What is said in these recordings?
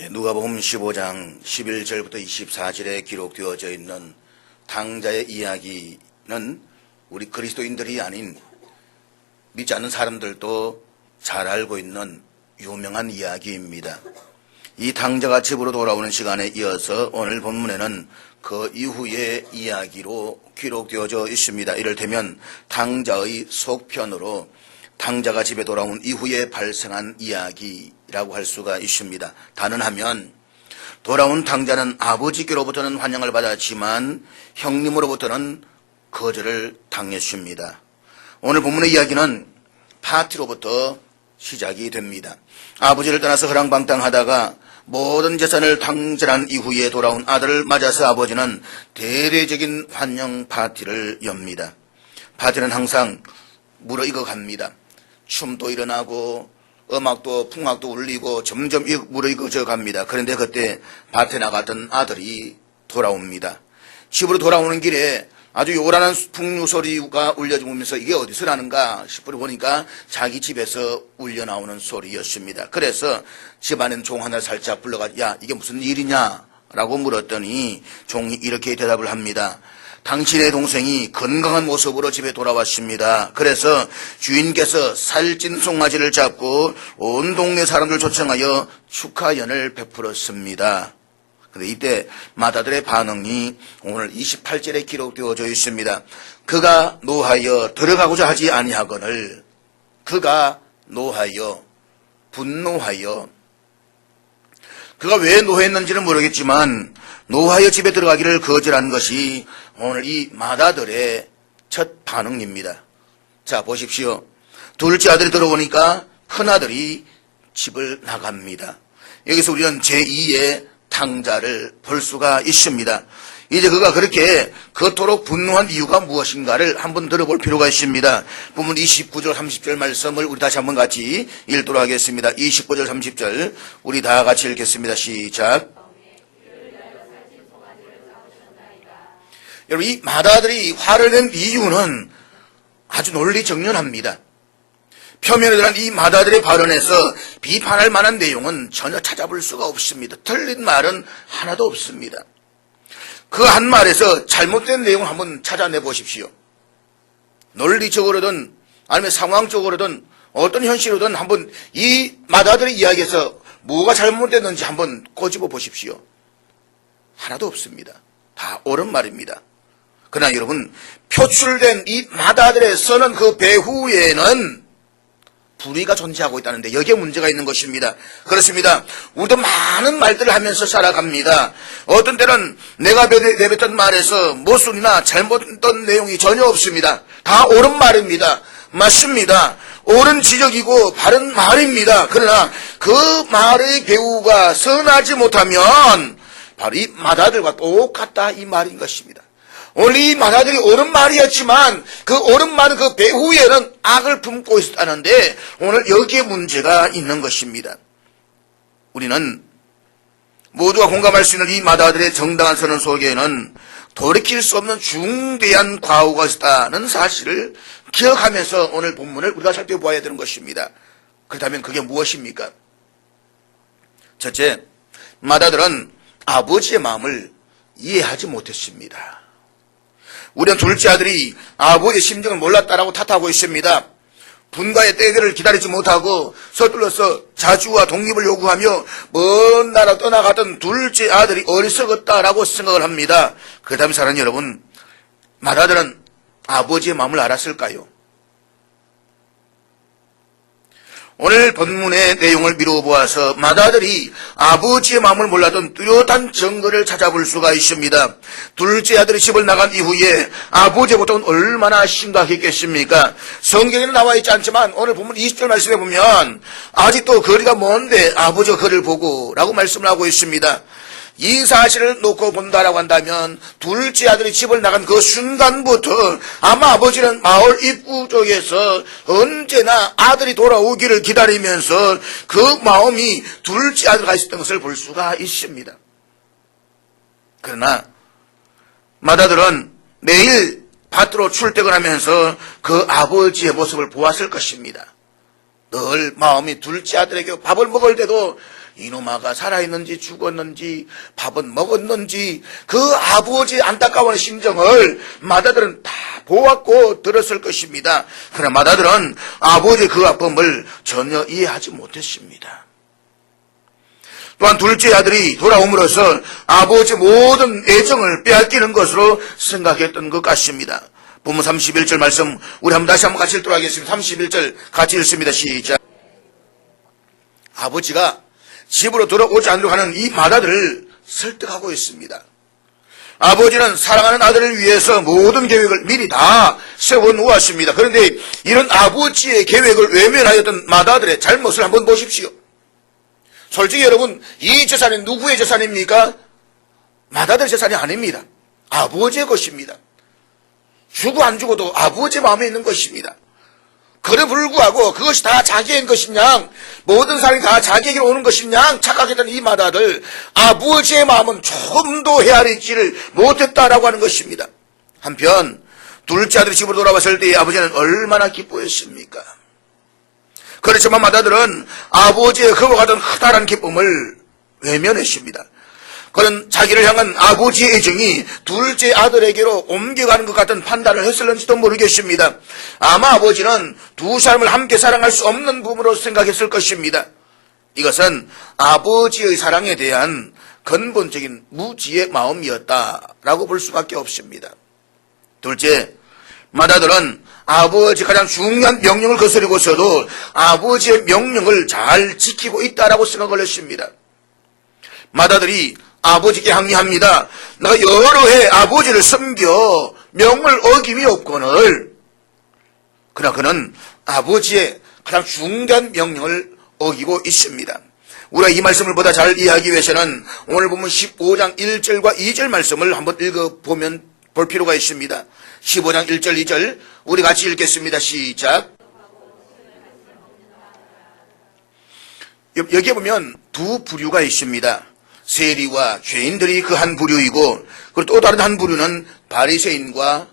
누가복음 15장 11절부터 24절에 기록되어져 있는 탕자의 이야기는 우리 그리스도인들이 아닌 믿지 않는 사람들도 잘 알고 있는 유명한 이야기입니다. 이 탕자가 집으로 돌아오는 시간에 이어서 오늘 본문에는 그 이후의 이야기로 기록되어져 있습니다. 이를테면 탕자의 속편으로 탕자가 집에 돌아온 이후에 발생한 이야기라고 할 수가 있습니다. 단언하면 돌아온 탕자는 아버지께로부터는 환영을 받았지만 형님으로부터는 거절을 당했습니다. 오늘 본문의 이야기는 파티로부터 시작이 됩니다. 아버지를 떠나서 허랑방탕하다가 모든 재산을 탕진한 이후에 돌아온 아들을 맞아서 아버지는 대대적인 환영 파티를 엽니다. 파티는 항상 무르익어갑니다. 춤도 일어나고 음악도 풍악도 울리고 점점 무르익어져 갑니다. 그런데 그때 밭에 나갔던 아들이 돌아옵니다. 집으로 돌아오는 길에 아주 요란한 풍류 소리가 울려오면서 이게 어디서 나는가 싶어 보니까 자기 집에서 울려 나오는 소리였습니다. 그래서 집안엔 종 하나를 살짝 불러가지고 야 이게 무슨 일이냐 라고 물었더니 종이 이렇게 대답을 합니다. 당신의 동생이 건강한 모습으로 집에 돌아왔습니다. 그래서 주인께서 살찐 송아지를 잡고 온 동네 사람들 초청하여 축하연을 베풀었습니다. 그런데 이때 마다들의 반응이 오늘 28절에 기록되어져 있습니다. 그가 노하여 들어가고자 하지 아니하거늘 그가 노하여 분노하여 그가 왜 노했는지는 모르겠지만 노하여 집에 들어가기를 거절한 것이 오늘 이 마다들의 첫 반응입니다. 자 보십시오. 둘째 아들이 들어오니까 큰아들이 집을 나갑니다. 여기서 우리는 제2의 탕자를 볼 수가 있습니다. 이제 그가 그렇게 그토록 분노한 이유가 무엇인가를 한번 들어볼 필요가 있습니다. 본문 29절 30절 말씀을 우리 다시 한번 같이 읽도록 하겠습니다. 29절 30절 우리 다 같이 읽겠습니다. 시작. 여러분 이 마다들이 화를 낸 이유는 아주 논리정연합니다. 표면에 드러난 이 마다들의 발언에서 비판할 만한 내용은 전혀 찾아볼 수가 없습니다. 틀린 말은 하나도 없습니다. 그 한 말에서 잘못된 내용을 한번 찾아내 보십시오. 논리적으로든 아니면 상황적으로든 어떤 현실로든 한번 이 마다들의 이야기에서 뭐가 잘못됐는지 한번 꼬집어 보십시오. 하나도 없습니다. 다 옳은 말입니다. 그러나 여러분 표출된 이 마다들의 써는 그 배후에는 불의가 존재하고 있다는데 여기에 문제가 있는 것입니다. 그렇습니다. 우리도 많은 말들을 하면서 살아갑니다. 어떤 때는 내가 내뱉던 말에서 모순이나 잘못된 내용이 전혀 없습니다. 다 옳은 말입니다. 맞습니다. 옳은 지적이고 바른 말입니다. 그러나 그 말의 배우가 선하지 못하면 바로 이 마다들과 똑같다 이 말인 것입니다. 오늘 이 마다들이 옳은 말이었지만 그 옳은 말은 그 배후에는 악을 품고 있었다는데 오늘 여기에 문제가 있는 것입니다. 우리는 모두가 공감할 수 있는 이 마다들의 정당한 선언 속에는 돌이킬 수 없는 중대한 과오가 있었다는 사실을 기억하면서 오늘 본문을 우리가 살펴보아야 되는 것입니다. 그렇다면 그게 무엇입니까? 첫째, 마다들은 아버지의 마음을 이해하지 못했습니다. 우리는 둘째 아들이 아버지의 심정을 몰랐다라고 탓하고 있습니다. 분가의 때를 기다리지 못하고 서둘러서 자주와 독립을 요구하며 먼 나라 떠나갔던 둘째 아들이 어리석었다라고 생각을 합니다. 그렇다면 사랑하는 여러분, 마다들은 아버지의 마음을 알았을까요? 오늘 본문의 내용을 미루어 보아서 마다들이 아버지의 마음을 몰랐던 뚜렷한 증거를 찾아볼 수가 있습니다. 둘째 아들이 집을 나간 이후에 아버지의 고통은 얼마나 심각했겠습니까? 성경에는 나와 있지 않지만 오늘 본문 20절 말씀에 보면 아직도 거리가 먼데 아버지가 그를 보고 라고 말씀을 하고 있습니다. 이 사실을 놓고 본다라고 한다면 둘째 아들이 집을 나간 그 순간부터 아마 아버지는 마을 입구 쪽에서 언제나 아들이 돌아오기를 기다리면서 그 마음이 둘째 아들과 있었던 것을 볼 수가 있습니다. 그러나 마다들은 매일 밭으로 출퇴근하면서 그 아버지의 모습을 보았을 것입니다. 늘 마음이 둘째 아들에게 밥을 먹을 때도 이놈아가 살아있는지 죽었는지 밥은 먹었는지 그 아버지의 안타까운 심정을 맏아들은 다 보았고 들었을 것입니다. 그러나 맏아들은 아버지의 그 아픔을 전혀 이해하지 못했습니다. 또한 둘째 아들이 돌아옴으로써 아버지의 모든 애정을 빼앗기는 것으로 생각했던 것 같습니다. 본문 31절 말씀 우리 다시 한번 같이 읽도록 하겠습니다. 31절 같이 읽습니다. 시작. 아버지가 집으로 돌아오지 않으려고 하는 이 맏아들을 설득하고 있습니다. 아버지는 사랑하는 아들을 위해서 모든 계획을 미리 다 세워놓았습니다. 그런데 이런 아버지의 계획을 외면하였던 맏아들의 잘못을 한번 보십시오. 솔직히 여러분, 이 재산이 누구의 재산입니까? 맏아들의 재산이 아닙니다. 아버지의 것입니다. 주고 안 주고도 아버지 마음에 있는 것입니다. 그래 불구하고 그것이 다 자기의 것이냐, 모든 사람이 다 자기에게 오는 것이냐 착각했던 이 맏아들, 아버지의 마음은 조금도 헤아리지를 못했다라고 하는 것입니다. 한편 둘째 아들이 집으로 돌아왔을 때 아버지는 얼마나 기뻐했습니까? 그렇지만 맏아들은 아버지의 그와 같은 커다란 기쁨을 외면했습니다. 그는 자기를 향한 아버지의 애정이 둘째 아들에게로 옮겨가는 것 같은 판단을 했을는지도 모르겠습니다. 아마 아버지는 두 사람을 함께 사랑할 수 없는 부분으로 생각했을 것입니다. 이것은 아버지의 사랑에 대한 근본적인 무지의 마음이었다라고 볼 수밖에 없습니다. 둘째, 맏아들은 아버지 가장 중요한 명령을 거스르고서도 아버지의 명령을 잘 지키고 있다라고 생각을 했습니다. 맏아들이 아버지께 항의합니다. 내가 여러 해 아버지를 섬겨 명을 어김이 없거늘. 그러나 그는 아버지의 가장 중대한 명령을 어기고 있습니다. 우리가 이 말씀을 보다 잘 이해하기 위해서는 오늘 보면 15장 1절과 2절 말씀을 한번 읽어보면 볼 필요가 있습니다. 15장 1절 2절 우리 같이 읽겠습니다. 시작. 여기에 보면 두 부류가 있습니다. 세리와 죄인들이 그 한 부류이고, 그리고 또 다른 한 부류는 바리새인과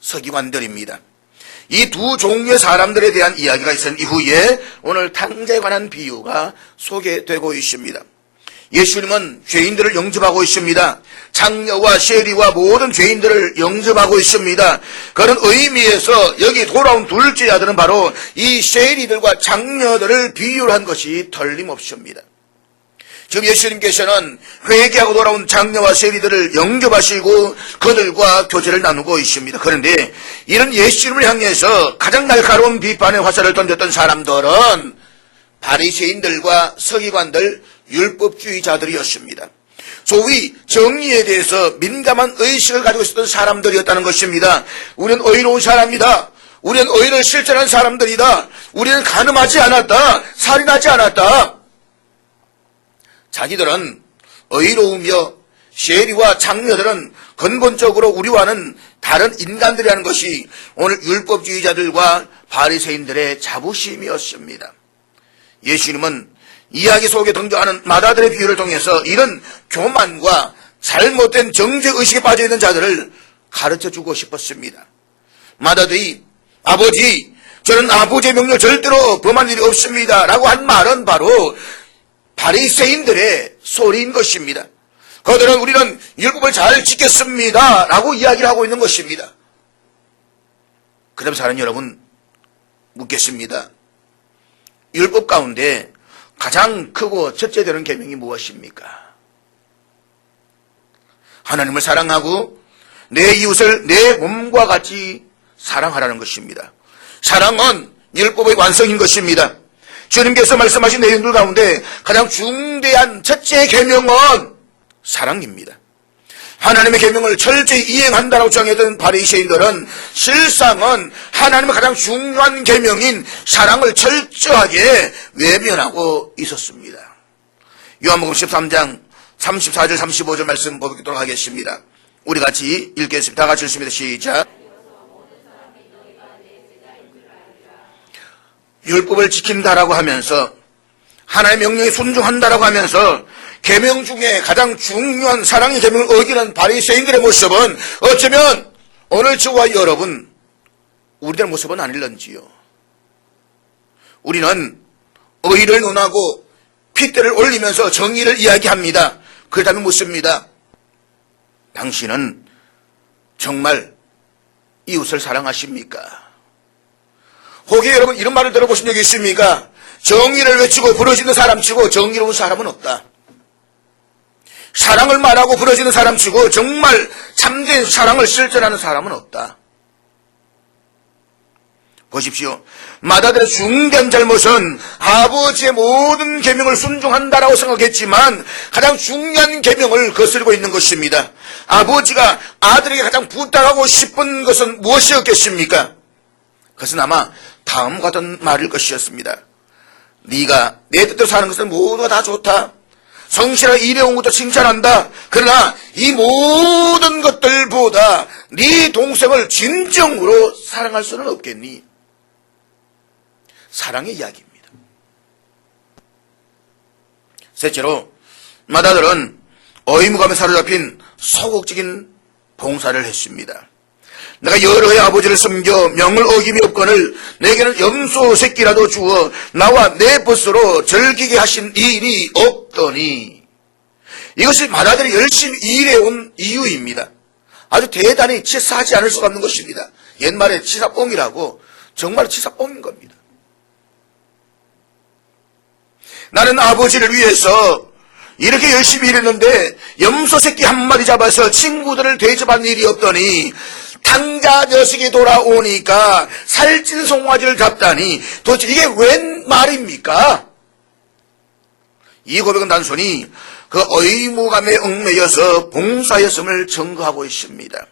서기관들입니다. 이 두 종류의 사람들에 대한 이야기가 있은 이후에 오늘 탕자에 관한 비유가 소개되고 있습니다. 예수님은 죄인들을 영접하고 있습니다. 장녀와 세리와 모든 죄인들을 영접하고 있습니다. 그런 의미에서 여기 돌아온 둘째 아들은 바로 이 세리들과 장녀들을 비유를 한 것이 틀림없습니다. 지금 예수님께서는 회개하고 돌아온 장녀와 세리들을 영접하시고 그들과 교제를 나누고 있습니다. 그런데 이런 예수님을 향해서 가장 날카로운 비판의 화살을 던졌던 사람들은 바리새인들과 서기관들, 율법주의자들이었습니다. 소위 정의에 대해서 민감한 의식을 가지고 있었던 사람들이었다는 것입니다. 우리는 의로운 사람이다. 우리는 의를 실천한 사람들이다. 우리는 간음하지 않았다. 살인하지 않았다. 자기들은 의로우며 세리와 장녀들은 근본적으로 우리와는 다른 인간들이라는 것이 오늘 율법주의자들과 바리새인들의 자부심이었습니다. 예수님은 이야기 속에 등장하는 맏아들의 비유를 통해서 이런 교만과 잘못된 정죄의식에 빠져있는 자들을 가르쳐주고 싶었습니다. 맏아들이 아버지, 저는 아버지의 명령을 절대로 범한 일이 없습니다 라고 한 말은 바로 바리새인들의 소리인 것입니다. 그들은 우리는 율법을 잘 지켰습니다 라고 이야기를 하고 있는 것입니다. 그럼 사랑하는 여러분, 묻겠습니다. 율법 가운데 가장 크고 첫째 되는 계명이 무엇입니까? 하나님을 사랑하고 내 이웃을 내 몸과 같이 사랑하라는 것입니다. 사랑은 율법의 완성인 것입니다. 주님께서 말씀하신 내용들 가운데 가장 중대한 첫째 계명은 사랑입니다. 하나님의 계명을 철저히 이행한다라고 주장했던 바리새인들은 실상은 하나님의 가장 중요한 계명인 사랑을 철저하게 외면하고 있었습니다. 요한복음 13장 34절 35절 말씀 보도록 하겠습니다. 우리 같이 읽겠습니다. 다 같이 읽습니다. 시작. 율법을 지킨다라고 하면서 하나님의 명령에 순종한다라고 하면서 계명 중에 가장 중요한 사랑의 계명을 어기는 바리새인들의 모습은 어쩌면 오늘 저와 여러분 우리들의 모습은 아닐런지요. 우리는 의를 논하고 핏대를 올리면서 정의를 이야기합니다. 그렇다면 묻습니다. 당신은 정말 이웃을 사랑하십니까? 혹여 여러분 이런 말을 들어보신 적이 있습니까? 정의를 외치고 부러지는 사람 치고 정의로운 사람은 없다. 사랑을 말하고 부러지는 사람 치고 정말 참된 사랑을 실천하는 사람은 없다. 보십시오. 마다들의 중대한 잘못은 아버지의 모든 계명을 순종한다라고 생각했지만 가장 중요한 계명을 거스르고 있는 것입니다. 아버지가 아들에게 가장 부탁하고 싶은 것은 무엇이었겠습니까? 그것은 아마 다음과 같은 말일 것이었습니다. 네가 내 뜻대로 사는 것은 모두가 다 좋다. 성실하게 일해온 것도 칭찬한다. 그러나 이 모든 것들보다 네 동생을 진정으로 사랑할 수는 없겠니? 사랑의 이야기입니다. 셋째로 마다들은 의무감에 사로잡힌 소극적인 봉사를 했습니다. 내가 여러 해 아버지를 섬겨 명을 어김이 없거늘 내게는 염소 새끼라도 주어 나와 내 벗으로 즐기게 하신 일이 없더니, 이것이 마다들이 열심히 일해온 이유입니다. 아주 대단히 치사하지 않을 수가 없는 것입니다. 옛말에 치사뽕이라고, 정말 치사뽕인 겁니다. 나는 아버지를 위해서 이렇게 열심히 일했는데 염소 새끼 한 마리 잡아서 친구들을 대접한 일이 없더니 탕자 녀석이 돌아오니까 살찐 송아지를 잡다니 도대체 이게 웬 말입니까? 이 고백은 단순히 그 의무감에 얽매여서 봉사였음을 증거하고 있습니다.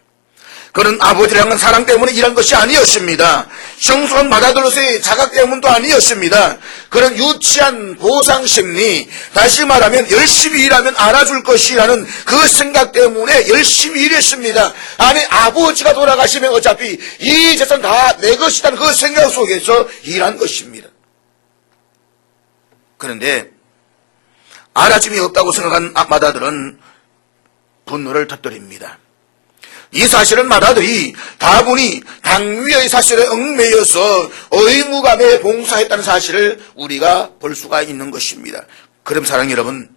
그는 아버지를 향한 사랑 때문에 일한 것이 아니었습니다. 성숙한 마다들로서의 자각 때문도 아니었습니다. 그는 유치한 보상심리, 다시 말하면 열심히 일하면 알아줄 것이라는 그 생각 때문에 열심히 일했습니다. 아니, 아버지가 돌아가시면 어차피 이 재산 다 내 것이라는 그 생각 속에서 일한 것입니다. 그런데 알아줌이 없다고 생각한 마다들은 분노를 터뜨립니다. 이 사실은 마다들이 다분히 당위의 사실에 얽매여서 의무감에 봉사했다는 사실을 우리가 볼 수가 있는 것입니다. 그럼 사랑하는 여러분,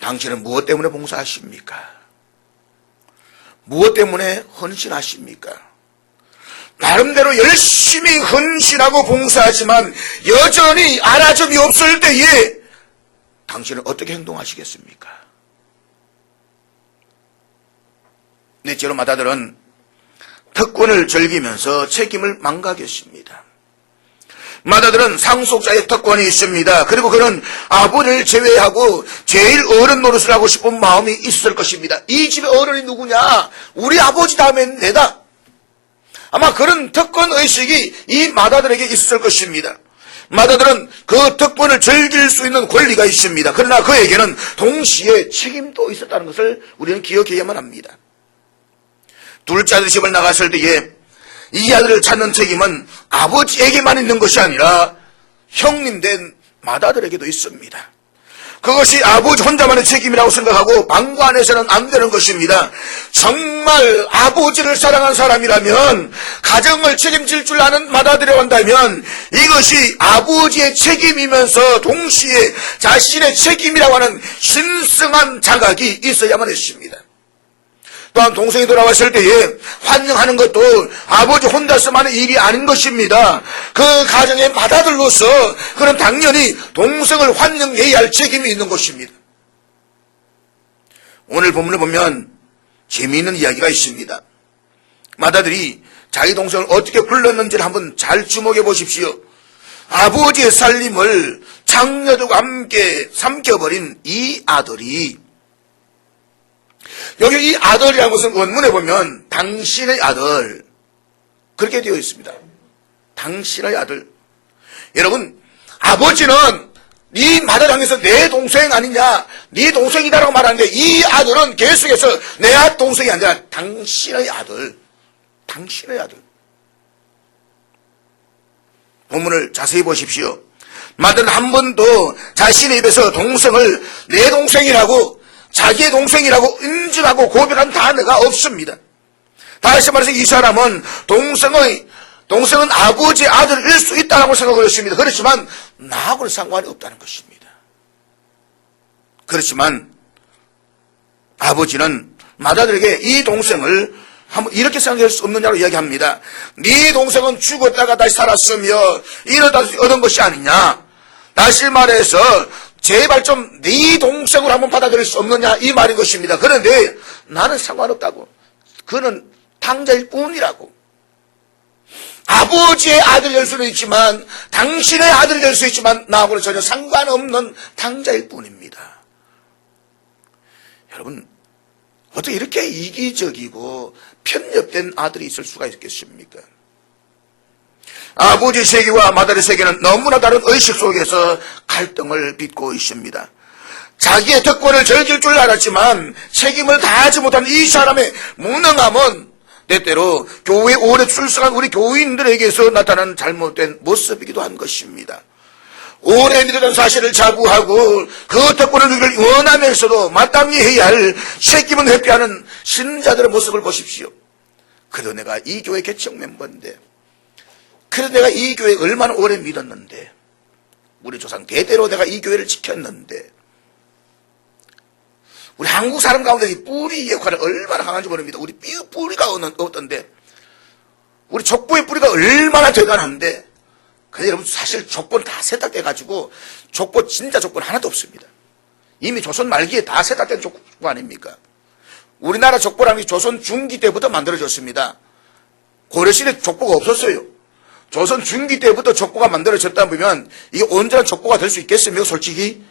당신은 무엇 때문에 봉사하십니까? 무엇 때문에 헌신하십니까? 나름대로 열심히 헌신하고 봉사하지만 여전히 알아줌이 없을 때에 당신은 어떻게 행동하시겠습니까? 넷째로 마다들은 특권을 즐기면서 책임을 망각했습니다. 마다들은 상속자의 특권이 있습니다. 그리고 그는 아버지를 제외하고 제일 어른 노릇을 하고 싶은 마음이 있을 것입니다. 이 집의 어른이 누구냐? 우리 아버지 다음엔 내다. 아마 그런 특권의식이 이 마다들에게 있을 것입니다. 마다들은 그 특권을 즐길 수 있는 권리가 있습니다. 그러나 그에게는 동시에 책임도 있었다는 것을 우리는 기억해야만 합니다. 둘째 아들 집을 나갔을 때에 이 아들을 찾는 책임은 아버지에게만 있는 것이 아니라 형님 된 마다들에게도 있습니다. 그것이 아버지 혼자만의 책임이라고 생각하고 방관해서는 안 되는 것입니다. 정말 아버지를 사랑한 사람이라면, 가정을 책임질 줄 아는 마다들이 온다면 이것이 아버지의 책임이면서 동시에 자신의 책임이라고 하는 신성한 자각이 있어야만 했습니다. 또한 동생이 돌아왔을 때에 환영하는 것도 아버지 혼자서만의 일이 아닌 것입니다. 그 가정의 마다들로서 그는 당연히 동생을 환영해야 할 책임이 있는 것입니다. 오늘 본문을 보면 재미있는 이야기가 있습니다. 마다들이 자기 동생을 어떻게 불렀는지를 한번 잘 주목해 보십시오. 아버지의 살림을 장녀들과 함께 삼켜버린 이 아들이, 여기 이 아들이라는 것은 원문에 보면 당신의 아들, 그렇게 되어 있습니다. 당신의 아들. 여러분, 아버지는 네 마다를 향해서 내 동생 아니냐, 네 동생이다라고 말하는데 이 아들은 계속해서 내 동생이 아니라 당신의 아들, 당신의 아들. 본문을 자세히 보십시오. 마다는 한 번도 자신의 입에서 동생을 내 동생이라고, 자기의 동생이라고 인정하고 고백한 단어가 없습니다. 다시 말해서 이 사람은 동생의 동생은 아버지의 아들일 수 있다고 생각을 했습니다. 그렇지만 나하고는 상관이 없다는 것입니다. 그렇지만 아버지는 맏아들에게 이 동생을 한번 이렇게 생각할 수 없느냐고 이야기합니다. 네 동생은 죽었다가 다시 살았으며 이러다 얻은 것이 아니냐. 다시 말해서 제발 좀 네 동생을 한번 받아들일 수 없느냐 이 말인 것입니다. 그런데 나는 상관없다고. 그는 탕자일 뿐이라고. 아버지의 아들이 될 수는 있지만 당신의 아들이 될 수 있지만 나하고는 전혀 상관없는 탕자일 뿐입니다. 여러분 어떻게 이렇게 이기적이고 편협된 아들이 있을 수가 있겠습니까? 아버지의 세계와 맏아들의 세계는 너무나 다른 의식 속에서 갈등을 빚고 있습니다. 자기의 특권을 즐길 줄 알았지만 책임을 다하지 못한 이 사람의 무능함은 때때로 교회에 오래 출석한 우리 교인들에게서 나타나는 잘못된 모습이기도 한 것입니다. 오래 믿었던 사실을 자부하고 그 특권을 누리길 원하면서도 마땅히 해야 할 책임은 회피하는 신자들의 모습을 보십시오. 그래도 내가 이 교회 개척 멤버인데, 그래도 내가 이 교회 얼마나 오래 믿었는데, 우리 조상 대대로 내가 이 교회를 지켰는데, 우리 한국 사람 가운데 이 뿌리 역할을 얼마나 강한지 모릅니다. 우리 뿌리가 어떤데, 우리 족보의 뿌리가 얼마나 대단한데, 근데 여러분 사실 족보는 다 세탁돼가지고 족보 진짜 족보는 하나도 없습니다. 이미 조선 말기에 다 세탁된 족보 아닙니까? 우리나라 족보라는 게 조선 중기 때부터 만들어졌습니다. 고려시대 족보가 없었어요. 조선 중기 때부터 족보가 만들어졌다 보면 이게 온전한 족보가 될 수 있겠습니까 솔직히?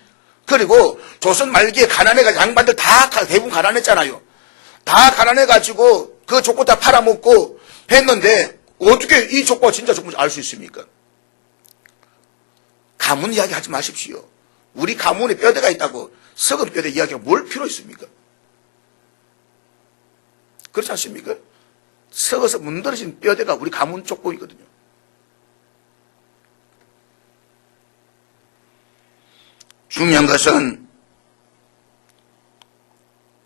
그리고 조선 말기에 가난해가 양반들 다 대부분 가난했잖아요. 다 가난해가지고 그 족보 다 팔아먹고 했는데 어떻게 이 족보가 진짜 족보인지 알 수 있습니까? 가문 이야기 하지 마십시오. 우리 가문에 뼈대가 있다고 썩은 뼈대 이야기가 뭘 필요 있습니까? 그렇지 않습니까? 썩어서 문드러진 뼈대가 우리 가문 족보이거든요. 중요한 것은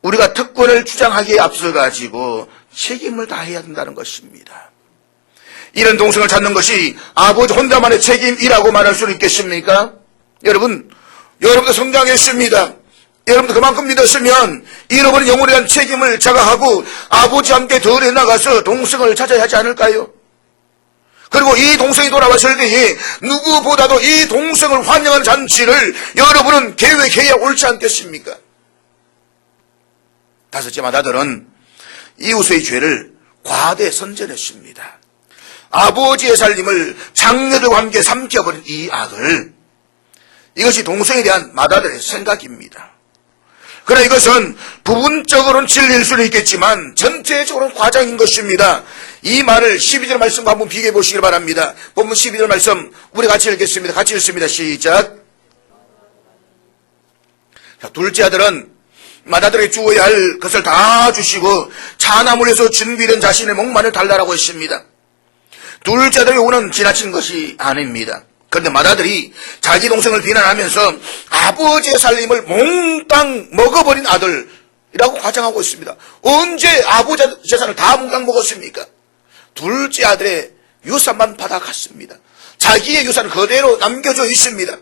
우리가 특권을 주장하기에 앞서가지고 책임을 다해야 된다는 것입니다. 이런 동생을 찾는 것이 아버지 혼자만의 책임이라고 말할 수는 있겠습니까? 여러분도 성장했습니다. 여러분도 그만큼 믿었으면 잃어버린 영혼에 대한 책임을 자각하고 아버지와 함께 덜에 나가서 동생을 찾아야 하지 않을까요? 그리고 이 동생이 돌아왔을 때에 누구보다도 이 동생을 환영하는 잔치를 여러분은 계획해야 옳지 않겠습니까? 다섯째 맏아들은 이웃의 죄를 과대 선전했습니다. 아버지의 살림을 장녀들과 함께 삼켜버린 이 아들, 이것이 동생에 대한 맏아들의 생각입니다. 그러나 이것은 부분적으로는 진리일 수는 있겠지만 전체적으로는 과장인 것입니다. 이 말을 12절 말씀과 한번 비교해 보시길 바랍니다. 본문 12절 말씀 우리 같이 읽겠습니다. 같이 읽습니다. 시작. 자, 둘째 아들은 맏아들에게 주어야 할 것을 다 주시고 차나물에서 준비된 자신의 목만을 달라라고 했습니다. 둘째 아들의 요구는 지나친 것이 아닙니다. 그런데 맏아들이 자기 동생을 비난하면서 아버지의 살림을 몽땅 먹어버린 아들이라고 과장하고 있습니다. 언제 아버지 재산을 다 몽땅 먹었습니까? 둘째 아들의 유산만 받아갔습니다. 자기의 유산은 그대로 남겨져 있습니다.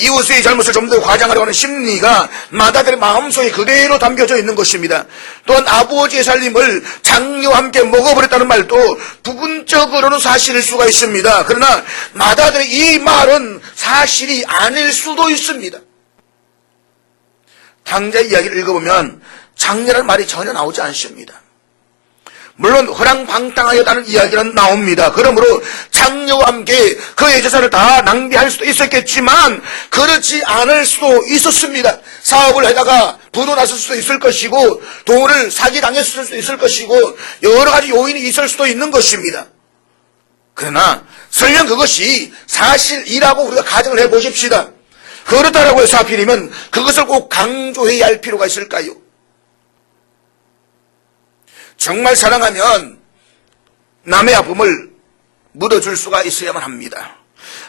이웃의 잘못을 좀 더 과장하려고 하는 심리가 맏아들의 마음속에 그대로 담겨져 있는 것입니다. 또한 아버지의 살림을 장녀와 함께 먹어버렸다는 말도 부분적으로는 사실일 수가 있습니다. 그러나 맏아들의 이 말은 사실이 아닐 수도 있습니다. 탕자의 이야기를 읽어보면 장녀라는 말이 전혀 나오지 않습니다. 물론 허랑방탕하였다는 이야기는 나옵니다. 그러므로 장녀와 함께 그의 재산을 다 낭비할 수도 있었겠지만 그렇지 않을 수도 있었습니다. 사업을 하다가 부도 났을 수도 있을 것이고 돈을 사기당했을 수도 있을 것이고 여러 가지 요인이 있을 수도 있는 것입니다. 그러나 설령 그것이 사실이라고 우리가 가정을 해보십시다. 그렇다라고 해서 하필이면 그것을 꼭 강조해야 할 필요가 있을까요? 정말 사랑하면 남의 아픔을 묻어줄 수가 있어야만 합니다.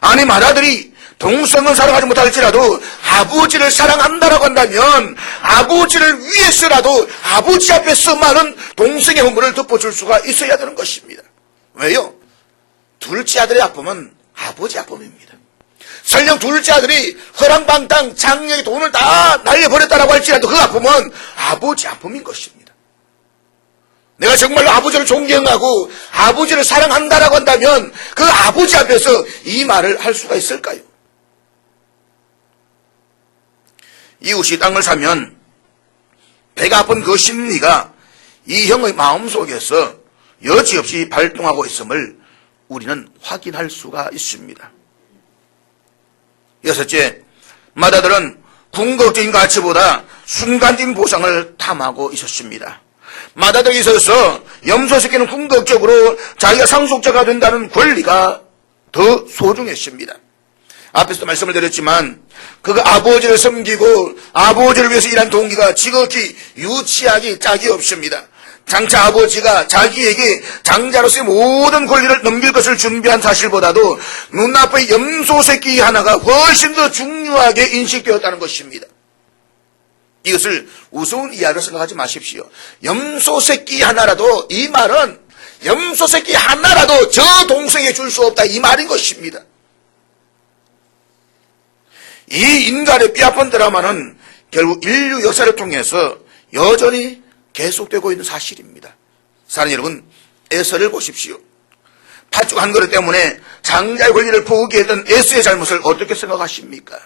아니 맏아들이 동생을 사랑하지 못할지라도 아버지를 사랑한다라고 한다면 아버지를 위해서라도 아버지 앞에서 많은 동생의 허물을 덮어줄 수가 있어야 되는 것입니다. 왜요? 둘째 아들의 아픔은 아버지 아픔입니다. 설령 둘째 아들이 허랑방탕 장녀의 돈을 다 날려버렸다라고 할지라도 그 아픔은 아버지 아픔인 것입니다. 내가 정말로 아버지를 존경하고 아버지를 사랑한다라고 한다면 그 아버지 앞에서 이 말을 할 수가 있을까요? 이웃이 땅을 사면 배가 아픈 그 심리가 이 형의 마음속에서 여지없이 발동하고 있음을 우리는 확인할 수가 있습니다. 여섯째, 맏아들은 궁극적인 가치보다 순간적인 보상을 탐하고 있었습니다. 맏아들에 있어서 염소 새끼는 궁극적으로 자기가 상속자가 된다는 권리가 더 소중했습니다. 앞에서도 말씀을 드렸지만 그가 아버지를 섬기고 아버지를 위해서 일한 동기가 지극히 유치하기 짝이 없습니다. 장차 아버지가 자기에게 장자로서의 모든 권리를 넘길 것을 준비한 사실보다도 눈앞의 염소 새끼 하나가 훨씬 더 중요하게 인식되었다는 것입니다. 이것을 우스운 이야기로 생각하지 마십시오. 염소 새끼 하나라도, 이 말은 염소 새끼 하나라도 저 동생에게 줄 수 없다, 이 말인 것입니다. 이 인간의 뼈아픈 드라마는 결국 인류 역사를 통해서 여전히 계속되고 있는 사실입니다. 사랑하는 여러분, 에서를 보십시오. 팥죽 한 그릇 때문에 장자의 권리를 포기했던 에서의 잘못을 어떻게 생각하십니까?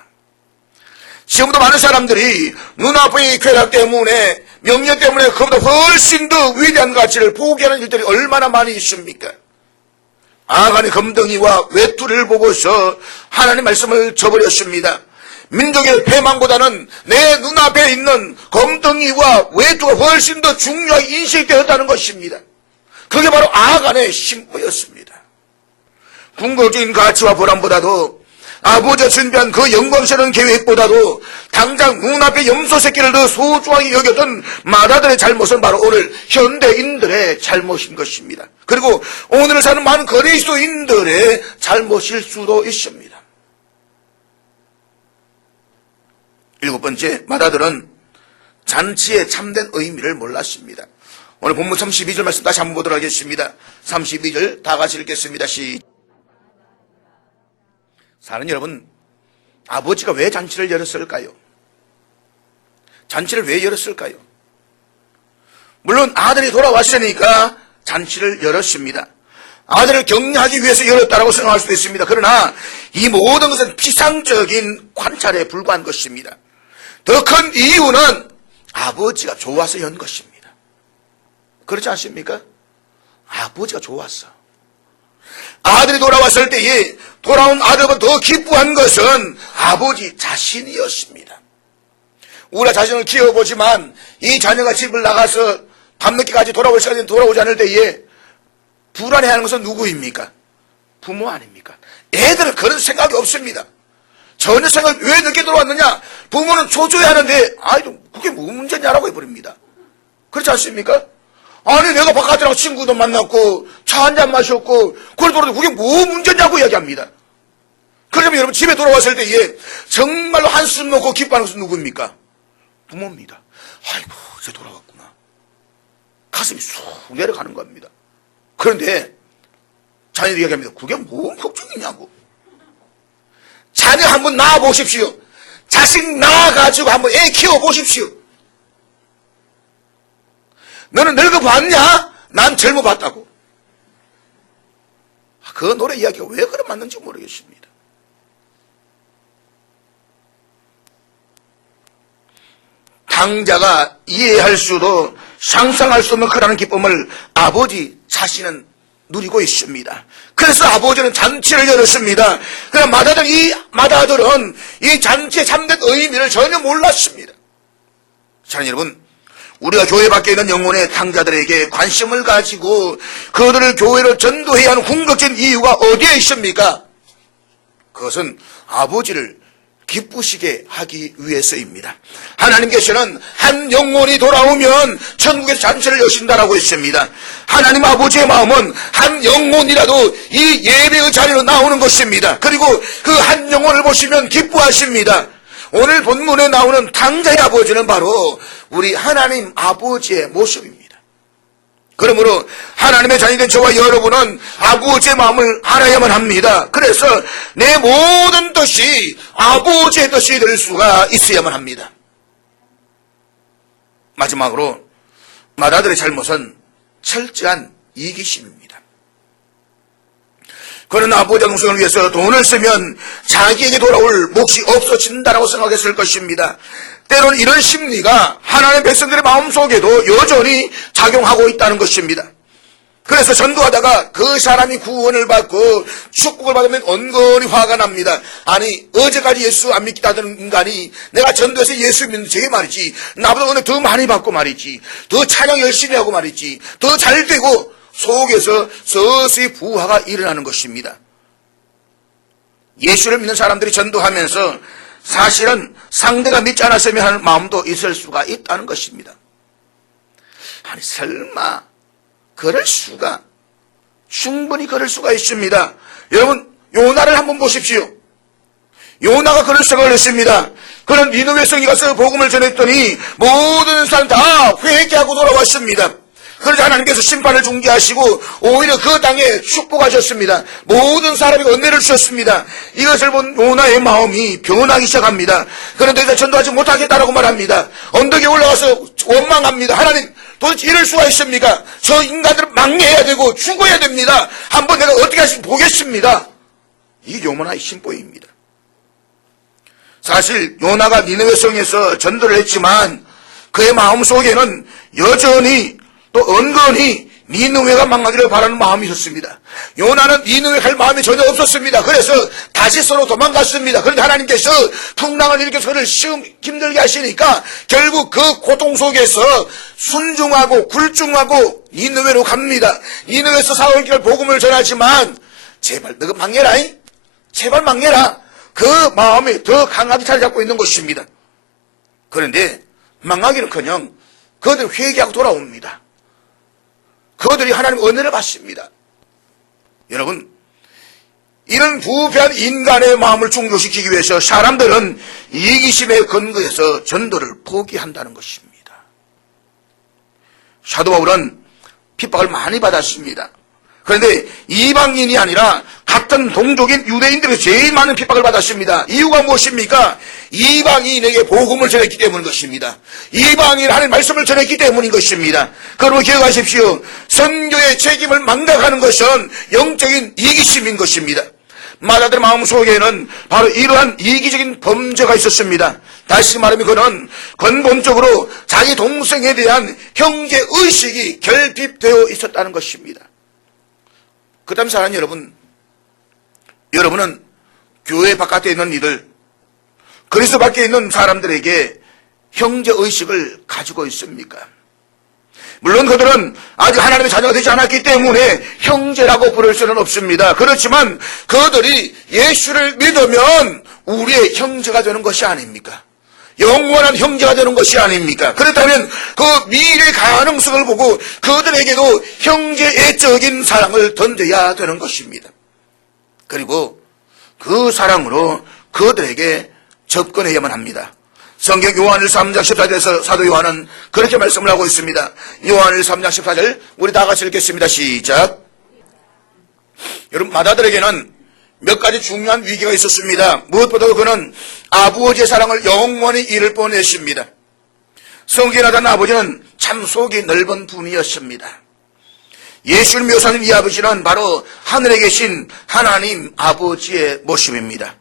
지금도 많은 사람들이 눈앞의 쾌락 때문에, 명예 때문에 그보다 훨씬 더 위대한 가치를 포기하는 일들이 얼마나 많이 있습니까? 아간의 검덩이와 외투를 보고서 하나님의 말씀을 저버렸습니다. 민족의 패망보다는 내 눈앞에 있는 검덩이와 외투가 훨씬 더 중요하게 인식되었다는 것입니다. 그게 바로 아간의 심보였습니다. 궁극적인 가치와 보람보다도 아버지가 준비한 그 영광스러운 계획보다도 당장 눈앞에 염소 새끼를 더 소중하게 여겼던 맏아들의 잘못은 바로 오늘 현대인들의 잘못인 것입니다. 그리고 오늘을 사는 많은 그리스도인들의 잘못일 수도 있습니다. 일곱 번째, 맏아들은 잔치의 참된 의미를 몰랐습니다. 오늘 본문 32절 말씀 다시 한번 보도록 하겠습니다. 32절 다 같이 읽겠습니다. 사는 여러분, 아버지가 왜 잔치를 열었을까요? 잔치를 왜 열었을까요? 물론 아들이 돌아왔으니까 잔치를 열었습니다. 아들을 격려하기 위해서 열었다라고 생각할 수도 있습니다. 그러나 이 모든 것은 피상적인 관찰에 불과한 것입니다. 더 큰 이유는 아버지가 좋아서 연 것입니다. 그렇지 않습니까? 아버지가 좋았어. 아들이 돌아왔을 때에 돌아온 아들보다 더 기뻐한 것은 아버지 자신이었습니다. 우리가 자신을 키워보지만 이 자녀가 집을 나가서 밤늦게까지 돌아올 시간에 돌아오지 않을 때에 불안해하는 것은 누구입니까? 부모 아닙니까? 애들은 그런 생각이 없습니다. 전혀 생각, 왜 늦게 돌아왔느냐? 부모는 초조해하는데 아이도 그게 뭐 문제냐라고 해버립니다. 그렇지 않습니까? 아니 내가 바깥에 나가 친구도 만났고 차 한잔 마셨고 그걸 돌아도 그게 뭐 문제냐고 이야기합니다. 그러면 여러분 집에 돌아왔을 때에 정말로 한숨 놓고 기뻐하는 것은 누구입니까? 부모입니다. 아이고 이제 돌아왔구나. 가슴이 쑥 내려가는 겁니다. 그런데 자녀들이 이야기합니다. 그게 뭔 걱정이냐고. 자녀 한번 낳아보십시오. 자식 낳아가지고 한번 애 키워보십시오. 너는 늙어봤냐? 난 젊어봤다고. 그 노래 이야기가 왜 그래 맞는지 모르겠습니다. 당자가 이해할 수도 상상할 수 없는 크다는 기쁨을 아버지 자신은 누리고 있습니다. 그래서 아버지는 잔치를 열었습니다. 그러나 맏아들은 이 잔치의 참된 의미를 전혀 몰랐습니다. 자, 여러분, 우리가 교회 밖에 있는 영혼의 당자들에게 관심을 가지고 그들을 교회로 전도해야 하는 궁극적인 이유가 어디에 있습니까? 그것은 아버지를 기쁘시게 하기 위해서입니다. 하나님께서는 한 영혼이 돌아오면 천국에서 잔치를 여신다라고 했습니다. 하나님 아버지의 마음은 한 영혼이라도 이 예배의 자리로 나오는 것입니다. 그리고 그 한 영혼을 보시면 기뻐하십니다. 오늘 본문에 나오는 당자의 아버지는 바로 우리 하나님 아버지의 모습입니다. 그러므로 하나님의 자녀된 저와 여러분은 아버지의 마음을 알아야만 합니다. 그래서 내 모든 뜻이 아버지의 뜻이 될 수가 있어야만 합니다. 마지막으로 마다들의 잘못은 철저한 이기심입니다. 그는 아버지의 영생을 위해서 돈을 쓰면 자기에게 돌아올 몫이 없어진다라고 생각했을 것입니다. 때로는 이런 심리가 하나님의 백성들의 마음속에도 여전히 작용하고 있다는 것입니다. 그래서 전도하다가 그 사람이 구원을 받고 축복을 받으면 은근히 화가 납니다. 아니 어제까지 예수 안 믿겠다던 인간이 내가 전도해서 예수 믿는 저게 말이지 나보다 오늘 더 많이 받고 말이지 더 찬양 열심히 하고 말이지 더 잘 되고 속에서 서서히 부화가 일어나는 것입니다. 예수를 믿는 사람들이 전도하면서 사실은 상대가 믿지 않았으면 하는 마음도 있을 수가 있다는 것입니다. 아니 설마 그럴 수가, 충분히 그럴 수가 있습니다. 여러분 요나를 한번 보십시오. 요나가 그럴 생각을 했습니다. 그는 니느웨 성에 가서 복음을 전했더니 모든 사람 다 회개하고 돌아왔습니다. 그러자 하나님께서 심판을 중지하시고 오히려 그 땅에 축복하셨습니다. 모든 사람에게 은혜를 주셨습니다. 이것을 본 요나의 마음이 변하기 시작합니다. 그런데 이제 전도하지 못하겠다라고 말합니다. 언덕에 올라가서 원망합니다. 하나님 도대체 이럴 수가 있습니까? 저 인간들은 망해야 되고 죽어야 됩니다. 한번 내가 어떻게 하실지 보겠습니다. 이게 요나의 심보입니다. 사실 요나가 니느웨 성에서 전도를 했지만 그의 마음속에는 여전히 또 은근히 니느웨가 망하기를 바라는 마음이 있었습니다. 요나는 니느웨 갈 마음이 전혀 없었습니다. 그래서 다시스로 도망갔습니다. 그런데 하나님께서 풍랑을 일으켜서 그를 힘들게 하시니까 결국 그 고통 속에서 순종하고 굴중하고 니느웨로 갑니다. 니느웨에서 4월길 복음을 전하지만 제발 너가 망해라. 제발 망해라. 그 마음이 더 강하게 자리 잡고 있는 것입니다. 그런데 망하기는커녕 그들이 회개하고 돌아옵니다. 그들이 하나님의 은혜를 받습니다. 여러분 이런 부패한 인간의 마음을 충족시키기 위해서 사람들은 이기심에 근거해서 전도를 포기한다는 것입니다. 사도 바울은 핍박을 많이 받았습니다. 그런데 이방인이 아니라 같은 동족인 유대인들이 제일 많은 핍박을 받았습니다. 이유가 무엇입니까? 이방인에게 복음을 전했기 때문인 것입니다. 이방인 하나님의 말씀을 전했기 때문인 것입니다. 그러므로 기억하십시오. 선교의 책임을 망각하는 것은 영적인 이기심인 것입니다. 마다들의 마음속에는 바로 이러한 이기적인 범죄가 있었습니다. 다시 말하면 그는 근본적으로 자기 동생에 대한 형제의식이 결핍되어 있었다는 것입니다. 그 다음 사랑하는 여러분은 교회 바깥에 있는 이들, 그리스도 밖에 있는 사람들에게 형제의식을 가지고 있습니까? 물론 그들은 아직 하나님의 자녀가 되지 않았기 때문에 형제라고 부를 수는 없습니다. 그렇지만 그들이 예수를 믿으면 우리의 형제가 되는 것이 아닙니까? 영원한 형제가 되는 것이 아닙니까? 그렇다면 그 미래 가능성을 보고 그들에게도 형제애적인 사랑을 던져야 되는 것입니다. 그리고 그 사랑으로 그들에게 접근해야만 합니다. 성경 요한일 3장 14절에서 사도 요한은 그렇게 말씀을 하고 있습니다. 요한일 3장 14절 우리 다 같이 읽겠습니다. 시작. 여러분 마다들에게는 몇 가지 중요한 위기가 있었습니다. 무엇보다도 그는 아버지의 사랑을 영원히 잃을 뻔했습니다. 성경에 나타난 아버지는 참 속이 넓은 분이었습니다. 예수를 묘사하는 이 아버지는 바로 하늘에 계신 하나님 아버지의 모습입니다.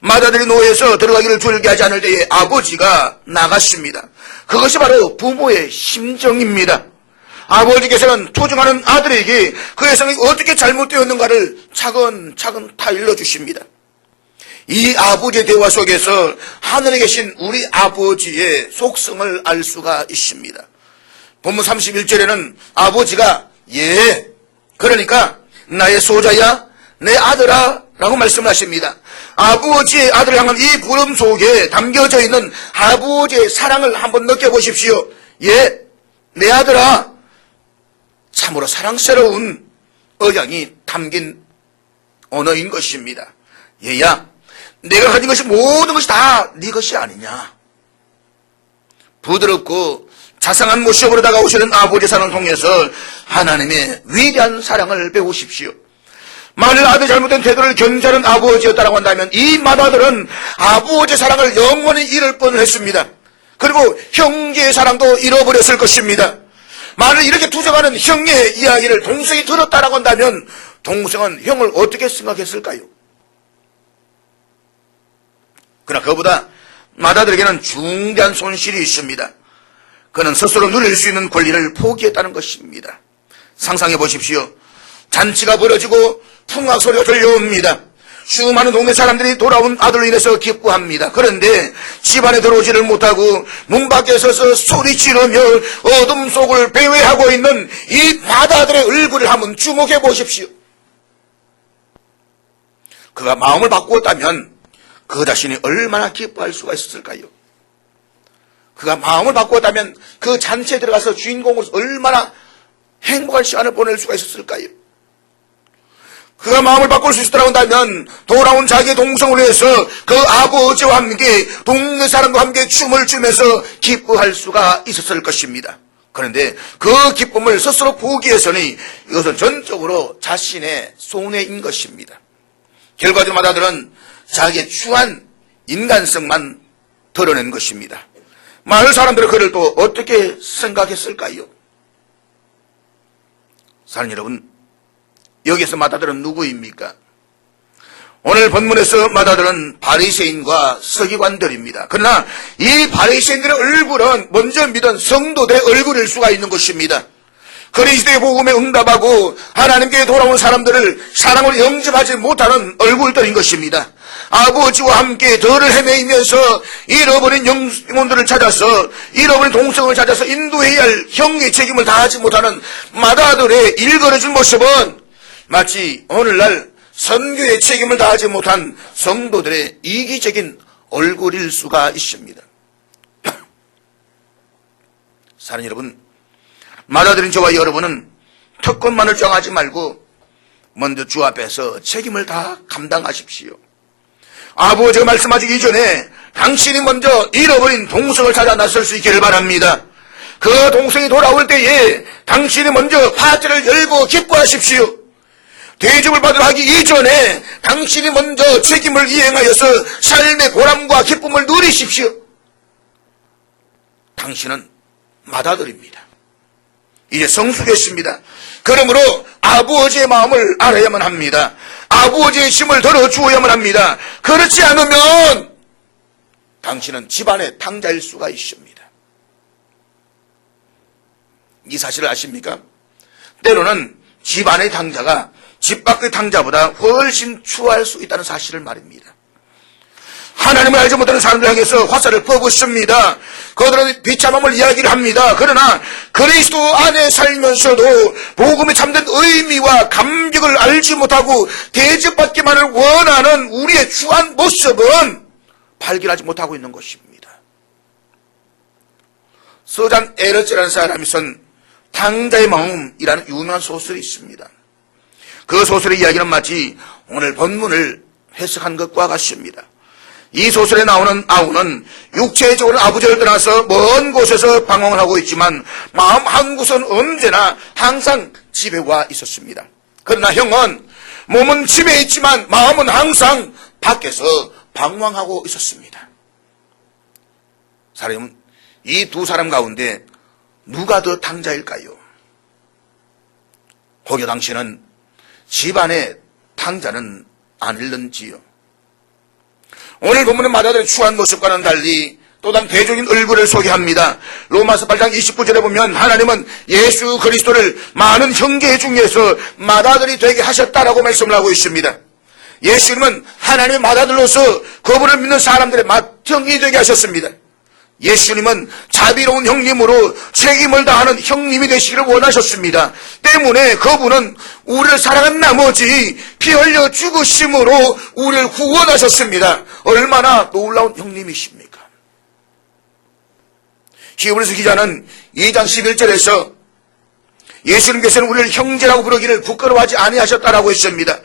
마다들이 노예에서 들어가기를 두렵게 하지 않을 때에 아버지가 나갔습니다. 그것이 바로 부모의 심정입니다. 아버지께서는 투정하는 아들에게 그의 성이 어떻게 잘못되었는가를 차근차근 다 일러주십니다. 이 아버지의 대화 속에서 하늘에 계신 우리 아버지의 속성을 알 수가 있습니다. 본문 31절에는 아버지가 그러니까 나의 소자야 내 아들아 라고 말씀하십니다. 아버지의 아들을 향한 이 부름 속에 담겨져 있는 아버지의 사랑을 한번 느껴보십시오. 내 아들아. 참으로 사랑스러운 억양이 담긴 언어인 것입니다. 얘야, 내가 가진 것이 모든 것이 다 네 것이 아니냐. 부드럽고 자상한 모습으로 다가오시는 아버지 사랑을 통해서 하나님의 위대한 사랑을 배우십시오. 만일 아들이 잘못된 태도를 견제하는 아버지였다고 한다면 이 맏아들은 아버지의 사랑을 영원히 잃을 뻔했습니다. 그리고 형제의 사랑도 잃어버렸을 것입니다. 만일 이렇게 투정하는 형의 이야기를 동생이 들었다고 한다면 동생은 형을 어떻게 생각했을까요? 그러나 그보다 맏아들에게는 중대한 손실이 있습니다. 그는 스스로 누릴 수 있는 권리를 포기했다는 것입니다. 상상해 보십시오. 잔치가 벌어지고 풍악 소리가 들려옵니다. 수많은 동네 사람들이 돌아온 아들로 인해서 기뻐합니다. 그런데 집안에 들어오지를 못하고 문 밖에 서서 소리 지르며 어둠 속을 배회하고 있는 이 맏아들의 얼굴을 한번 주목해 보십시오. 그가 마음을 바꾸었다면 그 자신이 얼마나 기뻐할 수가 있었을까요? 그가 마음을 바꾸었다면 그 잔치에 들어가서 주인공으로서 얼마나 행복한 시간을 보낼 수가 있었을까요? 그가 마음을 바꿀 수 있었다고 한다면 돌아온 자기의 동성을 위해서 그 아버지와 함께 동네 사람과 함께 춤을 추면서 기뻐할 수가 있었을 것입니다. 그런데 그 기쁨을 스스로 포기해서니 이것은 전적으로 자신의 손해인 것입니다. 결과적으로 맏아들은 자기의 추한 인간성만 드러낸 것입니다. 마을 사람들은 그를 또 어떻게 생각했을까요? 사랑하는 여러분, 여기서 맏아들은 누구입니까? 오늘 본문에서 맏아들은 바리새인과 서기관들입니다. 그러나 이 바리새인들의 얼굴은 먼저 믿은 성도들의 얼굴일 수가 있는 것입니다. 그리스도의 복음에 응답하고 하나님께 돌아온 사람들을 사랑으로 영접하지 못하는 얼굴들인 것입니다. 아버지와 함께 덜을 헤매이면서 잃어버린 영혼들을 찾아서 잃어버린 동성을 찾아서 인도해야 할 형의 책임을 다하지 못하는 맏아들의 일그러진 모습은 마치 오늘날 선교의 책임을 다하지 못한 성도들의 이기적인 얼굴일 수가 있습니다. 사랑하는 여러분, 맏아들인 저와 여러분은 특권만을 정하지 말고 먼저 주 앞에서 책임을 다 감당하십시오. 아버지가 말씀하시기 이전에 당신이 먼저 잃어버린 동성을 찾아 나설 수 있기를 바랍니다. 그 동성이 돌아올 때에 당신이 먼저 파티를 열고 기뻐하십시오. 대접을 받으러 하기 이전에 당신이 먼저 책임을 이행하여서 삶의 보람과 기쁨을 누리십시오. 당신은 맏아들입니다. 이제 성숙했습니다. 그러므로 아버지의 마음을 알아야만 합니다. 아버지의 힘을 들어주어야만 합니다. 그렇지 않으면 당신은 집안의 탕자일 수가 있습니다. 이 사실을 아십니까? 때로는 집안의 탕자가 집 밖의 탕자보다 훨씬 추할 수 있다는 사실을 말입니다. 하나님을 알지 못하는 사람들 향해서 화살을 퍼붓습니다. 그들은 비참함을 이야기를 합니다. 그러나 그리스도 안에 살면서도 복음에 참된 의미와 감격을 알지 못하고 대접받기만을 원하는 우리의 추한 모습은 발견하지 못하고 있는 것입니다. 서잔 에르츠라는 사람이 쓴 탕자의 마음이라는 유명한 소설이 있습니다. 그 소설의 이야기는 마치 오늘 본문을 해석한 것과 같습니다. 이 소설에 나오는 아우는 육체적으로 아버지를 떠나서 먼 곳에서 방황을 하고 있지만 마음 한 곳은 언제나 항상 집에 와 있었습니다. 그러나 형은 몸은 집에 있지만 마음은 항상 밖에서 방황하고 있었습니다. 사람은 이 두 사람 가운데 누가 더 탕자일까요? 혹여 당신은 집안의 탕자는 아닐는지요? 오늘 본문의 맏아들의 추한 모습과는 달리 또 다른 대적인 얼굴을 소개합니다. 로마서 8장 29절에 보면 하나님은 예수 그리스도를 많은 형제 중에서 맏아들이 되게 하셨다라고 말씀을 하고 있습니다. 예수님은 하나님의 맏아들로서 그분을 믿는 사람들의 맏형이 되게 하셨습니다. 예수님은 자비로운 형님으로 책임을 다하는 형님이 되시기를 원하셨습니다. 때문에 그분은 우리를 사랑한 나머지 피 흘려 죽으심으로 우리를 구원하셨습니다. 얼마나 놀라운 형님이십니까? 히브리서 기자는 2장 11절에서 예수님께서는 우리를 형제라고 부르기를 부끄러워하지 아니하셨다라고 했습니다.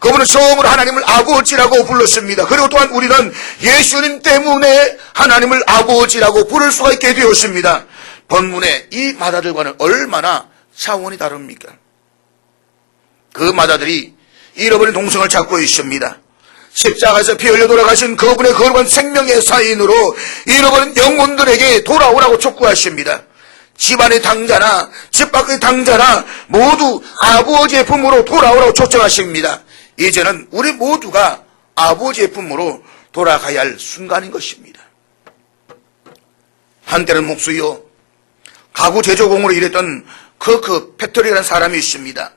그분은 처음으로 하나님을 아버지라고 불렀습니다. 그리고 또한 우리는 예수님 때문에 하나님을 아버지라고 부를 수가 있게 되었습니다. 본문의 이 마다들과는 얼마나 차원이 다릅니까? 그 마다들이 잃어버린 동생을 찾고 있습니다. 십자가에서 피 흘려 돌아가신 그분의 거룩한 생명의 사인으로 잃어버린 영혼들에게 돌아오라고 촉구하십니다. 집안의 당자나 집 밖의 당자나 모두 아버지의 품으로 돌아오라고 초청하십니다. 이제는 우리 모두가 아버지의 품으로 돌아가야 할 순간인 것입니다. 한때는 목수요 가구 제조공으로 일했던 커크 패터리라는 사람이 있습니다.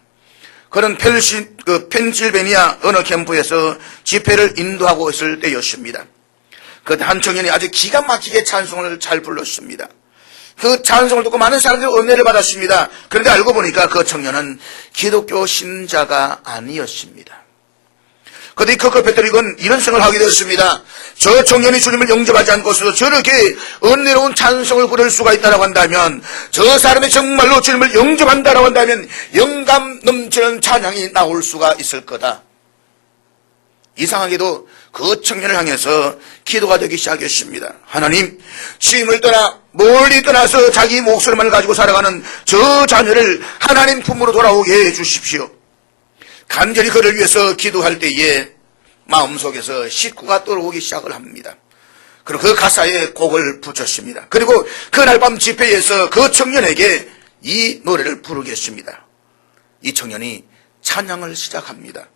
그는 펜실베니아 어느 캠프에서 집회를 인도하고 있을 때였습니다. 그때 한 청년이 아주 기가 막히게 찬송을 잘 불렀습니다. 그 찬송을 듣고 많은 사람들이 은혜를 받았습니다. 그런데 알고 보니까 그 청년은 기독교 신자가 아니었습니다. 그런데 커크 패트릭은 이런 생각을 하게 되었습니다. 저 청년이 주님을 영접하지 않고서 저렇게 은혜로운 찬송을 부를 수가 있다고 한다면, 저 사람이 정말로 주님을 영접한다고 한다면 영감 넘치는 찬양이 나올 수가 있을 거다. 이상하게도 그 청년을 향해서 기도가 되기 시작했습니다. 하나님, 주님을 떠나 멀리 떠나서 자기 목소리만을 가지고 살아가는 저 자녀를 하나님 품으로 돌아오게 해주십시오. 간절히 그를 위해서 기도할 때에 마음속에서 식구가 떠오르기 시작을 합니다. 그리고 그 가사에 곡을 붙였습니다. 그리고 그날 밤 집회에서 그 청년에게 이 노래를 부르겠습니다. 이 청년이 찬양을 시작합니다.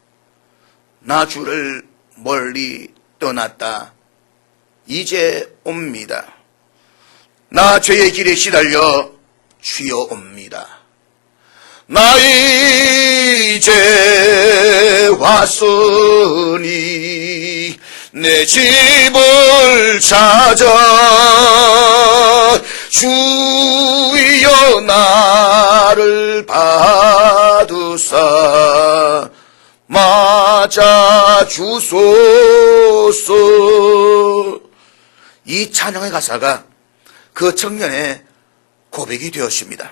나 주를 멀리 떠났다 이제 옵니다. 나 죄의 길에 시달려 주여 옵니다. 나 이제 왔으니 내 집을 찾아 주여 나를 받으사 맞아 주소서. 이 찬양의 가사가 그 청년의 고백이 되었습니다.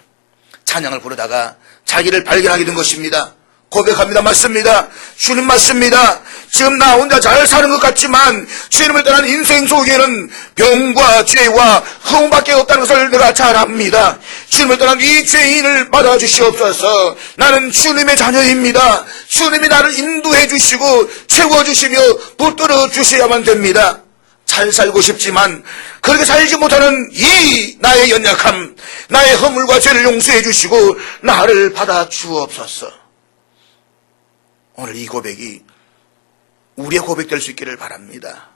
찬양을 부르다가 자기를 발견하게 된 것입니다. 고백합니다. 맞습니다. 주님 맞습니다. 지금 나 혼자 잘 사는 것 같지만 주님을 떠난 인생 속에는 병과 죄와 허물밖에 없다는 것을 내가 잘 압니다. 주님을 떠난 이 죄인을 받아주시옵소서. 나는 주님의 자녀입니다. 주님이 나를 인도해 주시고 채워주시며 붙들어 주셔야만 됩니다. 잘 살고 싶지만 그렇게 살지 못하는 이 나의 연약함, 나의 허물과 죄를 용서해 주시고 나를 받아 주옵소서. 오늘 이 고백이 우리의 고백 될 수 있기를 바랍니다.